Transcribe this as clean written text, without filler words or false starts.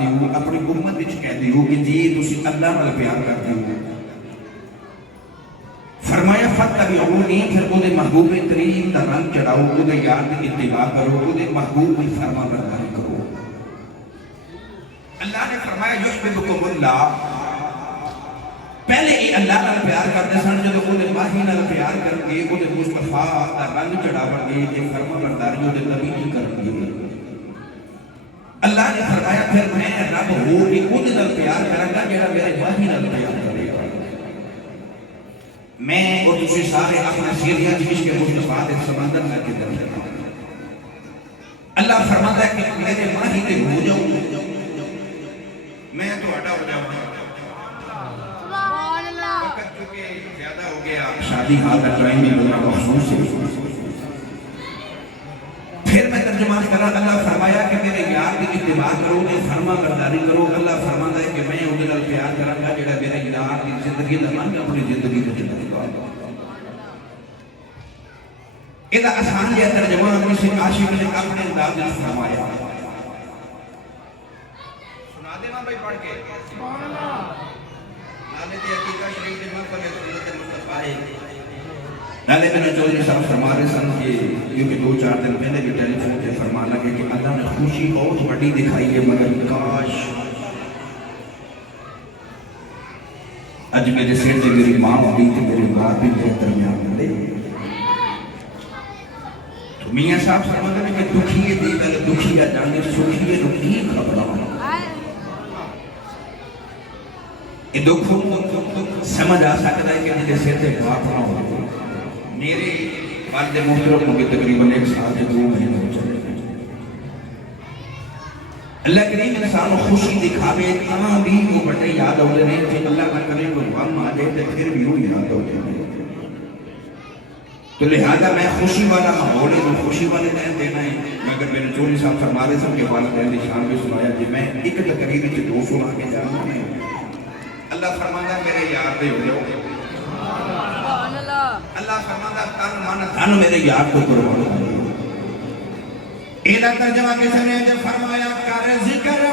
دیو اپنی امت وچ کہہ دیو کہ جی تسی اللہ نال پیار کرتے ہو. فرمایا فَاتَّبِعُونِی، پھر وہ دے محبوب کریم دا رنگ چڑھاؤ، وہ دے یار دی اتباع کرو، وہ دے محبوب دی فرما برداری کرو. اللہ نے فرمایا یحببکم اللہ، پہلے یہ اللہ نال پیار کرتے سن، جب وہ دے ماہی نال پیار کر کے وہ دے مصطفیٰ دا رنگ چڑھاون گے، یہ فرما برداری وہ دے نبی کی کرن گے. اللہ نے فرمایا پھر میں رب ہو کہ خود نال پیار کروں گا جڑا میرے ماہی نال پیار کرے گا. میں اور تسی سارے اپنے سیریاں جس کے مصطفیٰ دے سمندر میں کے در لگا. اللہ فرماتا ہے کہ میرے ماہی تے ہو جاؤں میں تو اڈا ہو جاؤں. وقت چونکہ زیادہ ہو گیا، شادی حال کا ٹائم بھی بڑا مخصوص ہے. پھر میں ترجمہ کر رہا، اللہ فرمایا کہ میرے یار کی اتباع کرو، کہ فرما برداری کرو. اللہ فرماتا ہے کہ میں ان نال پیار کروں گا جڑا میرے یار کی زندگی دا من اپنی زندگی کو چلا گا. یہ آسان جہا ترجمہ کسی عاشق نے اپنے انداز میں فرمایا. سنا دے ماں بھائی پڑھ کے نالے تے عقیقہ شریف دے محفل سنت مصطفیٰ نالے میں چودھری صاحب فرما رہے سن کہ کیونکہ 2-4 دن پہلے بھی ٹیلی فون سے فرمانا کہ اللہ نے خوشی بہت بڑی دکھائی ہے، مگر کاش اج میرے سر سے میری ماں ہوئی تو میری ماں بھی میرے درمیان ملے. تو میاں صاحب فرماتے ہیں کہ دکھیے دی گل دکھیا جانے سکھیے رکی خبران. یہ دکھ سمجھ آ سکتا ہے کہ میرے سر سے بات نہ ہو. میرے والد محترم کے تقریباً 1 سال سے 2 مہینے ہو چلے گئے. اللہ کریم انسان خوشی دکھاوے تاں بھی وہ بڑے یاد ہوتے ہیں کہ اللہ نہ کرے کوئی غم آ جائے تو پھر بھی وہ یاد ہوتے ہیں. تو لہذا میں خوشی والا ماحول ہے تو خوشی والے دن دینا ہے. مگر میرے چودھری صاحب فرما رہے سن کے والدین کی شان بھی سنایا کہ میں ایک تقریر سے 2 سنا کے جانا ہے. اللہ فرماتا ہے میرے یار دے ہو جاؤ. اللہ فرماتا تن من دھن میرے یار کو قربان کرو. یہ ترجمہ کس نے فرمایا کر ذکر